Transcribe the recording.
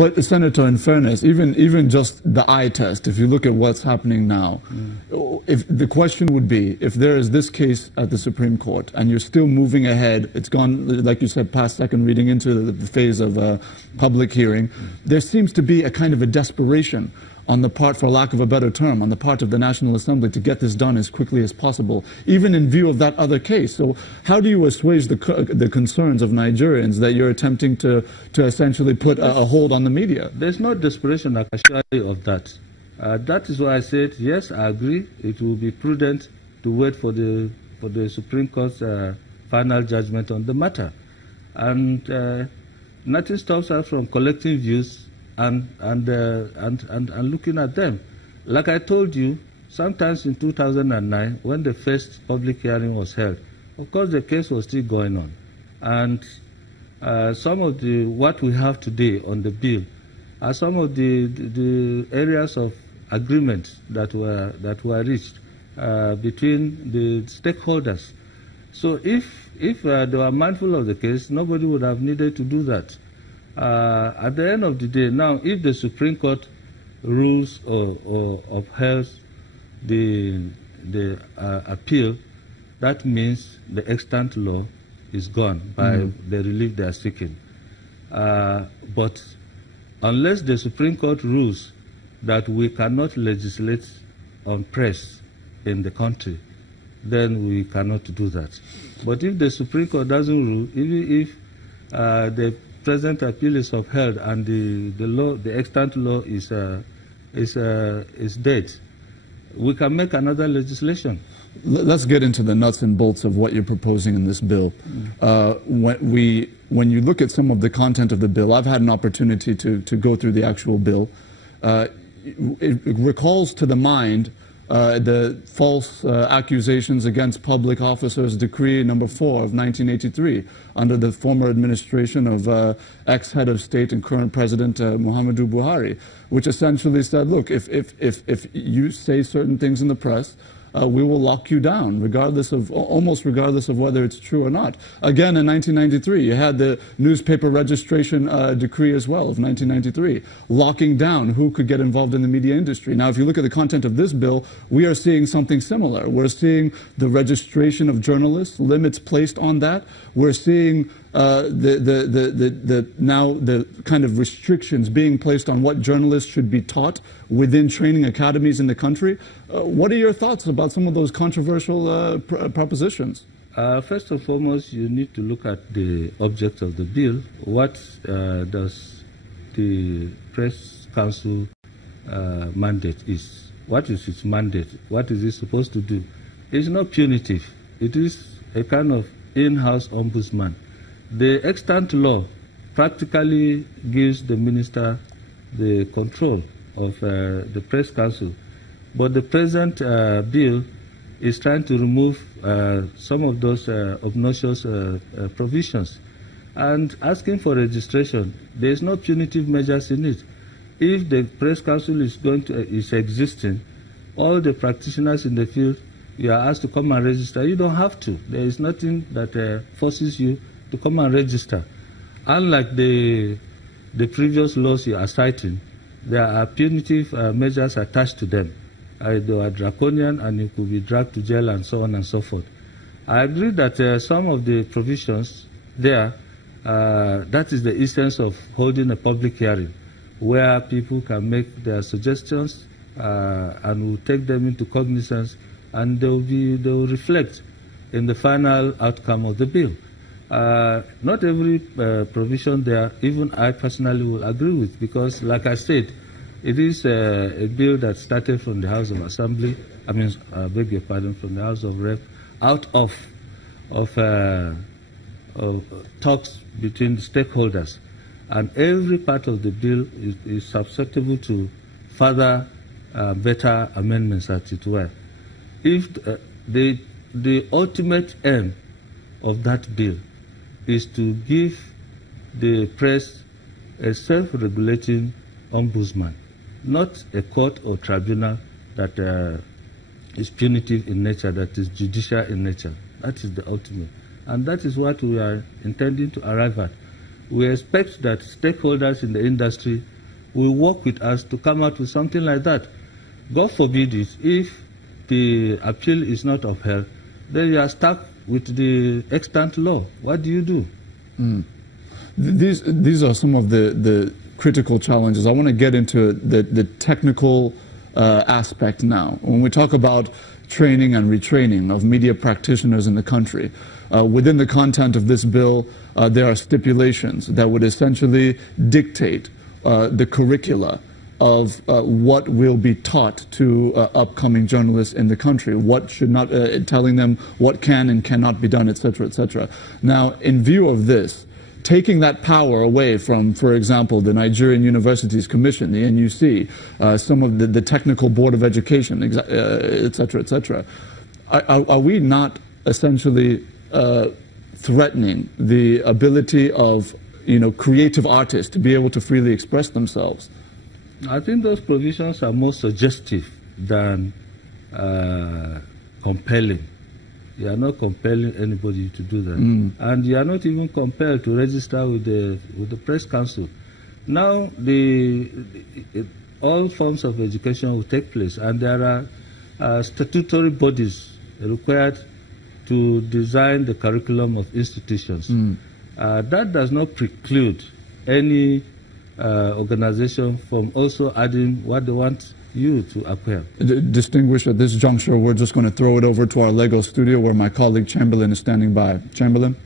But Senator, in fairness, even just the eye test, if you look at what's happening now, if the question would be, if there is this case at the Supreme Court and you're still moving ahead, it's gone, like you said, past second reading into the phase of public hearing, there seems to be a kind of a desperation on the part, for lack of a better term, on the part of the National Assembly to get this done as quickly as possible, even in view of that other case. So how do you assuage the concerns of Nigerians that you're attempting to essentially put a hold on the media? There's no desperation, I can assure you of that. That is why I said, yes, I agree. It will be prudent to wait for the Supreme Court's final judgment on the matter. And nothing stops us from collecting views and looking at them. Like I told you, sometimes in 2009, when the first public hearing was held, of course the case was still going on. And some of what we have today on the bill are some of the areas of agreement that were reached between the stakeholders. So if they were mindful of the case, nobody would have needed to do that. At the end of the day, now, if the Supreme Court rules or upholds the appeal, that means the extant law is gone by the relief they are seeking. But unless the Supreme Court rules that we cannot legislate on press in the country, then we cannot do that. But if the Supreme Court doesn't rule, even if the present appeal is upheld and the extant law is dead, we can make another legislation. Let's get into the nuts and bolts of what you're proposing in this bill. When you look at some of the content of the bill, I've had an opportunity to go through the actual bill. It recalls to the mind the false accusations against public officers, Decree number 4 of 1983, under the former administration of ex-head of state and current president Muhammadu Buhari, which essentially said, look, if you say certain things in the press, we will lock you down, almost regardless of whether it's true or not. Again, in 1993, you had the newspaper registration decree as well of 1993, locking down who could get involved in the media industry. Now, if you look at the content of this bill, we are seeing something similar. We're seeing the registration of journalists, limits placed on that. We're seeing now the kind of restrictions being placed on what journalists should be taught within training academies in the country. What are your thoughts about some of those controversial propositions? First and foremost, you need to look at the object of the bill. What does the Press Council mandate is? What is its mandate? What is it supposed to do? It's not punitive. It is a kind of in-house ombudsman. The extant law practically gives the minister the control of the Press Council. But the present bill is trying to remove some of those obnoxious provisions. And asking for registration, there is no punitive measures in it. If the Press Council is existing, all the practitioners in the field, you are asked to come and register. You don't have to. There is nothing that forces you to come and register. Unlike the previous laws you are citing, there are punitive measures attached to them. They are draconian and you could be dragged to jail and so on and so forth. I agree that some of the provisions there, that is the essence of holding a public hearing, where people can make their suggestions and we'll take them into cognizance, and they will reflect in the final outcome of the bill. Not every provision there, even I personally will agree with, because, like I said, it is a bill that started from the House of Assembly, I beg your pardon, from the House of Rep, out of talks between the stakeholders. And every part of the bill is susceptible to further better amendments, as it were. If the ultimate aim of that bill is to give the press a self-regulating ombudsman, not a court or tribunal that is punitive in nature, that is judicial in nature. That is the ultimate. And that is what we are intending to arrive at. we expect that stakeholders in the industry will work with us to come out with something like that. God forbid it, if the appeal is not upheld, then you are stuck with the extant law. What do you do? These are some of the critical challenges. I want to get into the technical aspect now. When we talk about training and retraining of media practitioners in the country, within the content of this bill, there are stipulations that would essentially dictate the curricula of what will be taught to upcoming journalists in the country, what should not, telling them what can and cannot be done, etc., etc. Now, in view of this, taking that power away from, for example, the Nigerian Universities Commission, the NUC, some of the Technical Board of Education, etc., etc., are we not essentially threatening the ability of, creative artists to be able to freely express themselves? I think those provisions are more suggestive than compelling. You are not compelling anybody to do that. And you are not even compelled to register with the Press Council. Now, all forms of education will take place, and there are statutory bodies required to design the curriculum of institutions. That does not preclude any organization from also adding what they want you to acquire. Distinguished, at this juncture, we're just going to throw it over to our Lego studio where my colleague Chamberlain is standing by. Chamberlain?